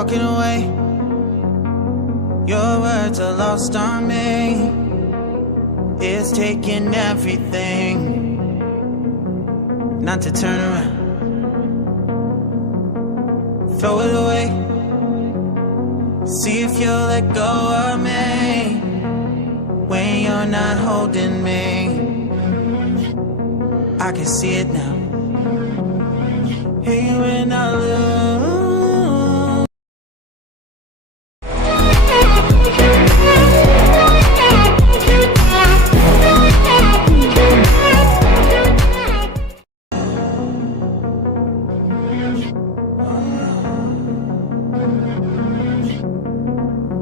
walking away. Your words are lost on me. It's taking everything not to turn around. Throw it away. See if you'll let go of me when you're not holding me. I can see it now. Hey, when I lose.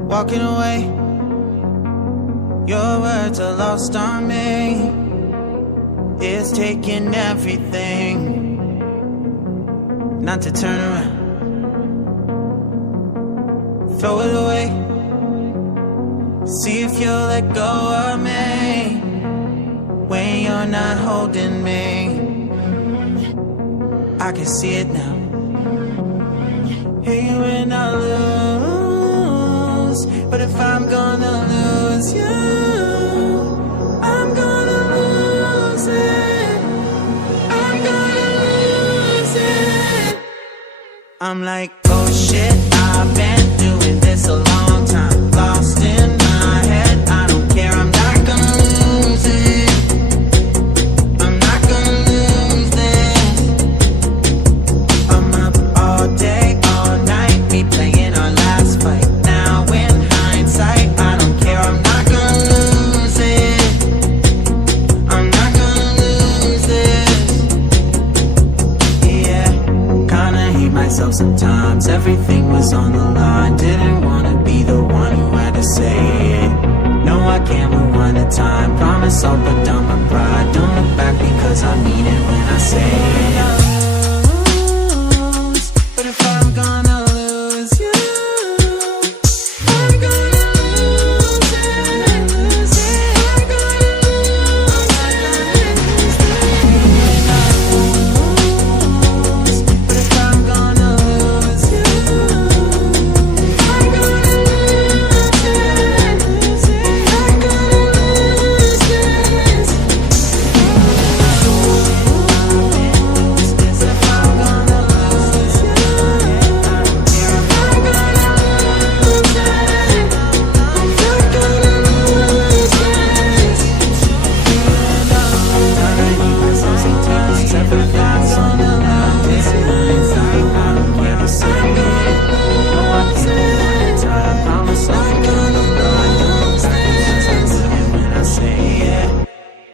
Walking away. Your words are lost on me. It's taking everything not to turn around. Throw it away. See if you'll let go of me when you're not holding me. I can see it now. Hey, when I lose. But if I'm gonna lose you, I'm gonna lose it. I'm gonna lose it. I'm like, oh shit, I've been doing this a long time. Lost in my head, I don't care, I'm not gonna lose it. I'm not gonna lose this. I'm up all day, all night, me playing our last fight. Now in hindsight, I don't care, I'm not gonna lose it. I'm not gonna lose this. Yeah, kinda hate myself sometimes. Everything was on the line. Didn't wanna be the one who had to say it. No, I can't rewind the time. Promise I'll put down my pride. Don't look back because I mean it when I say it.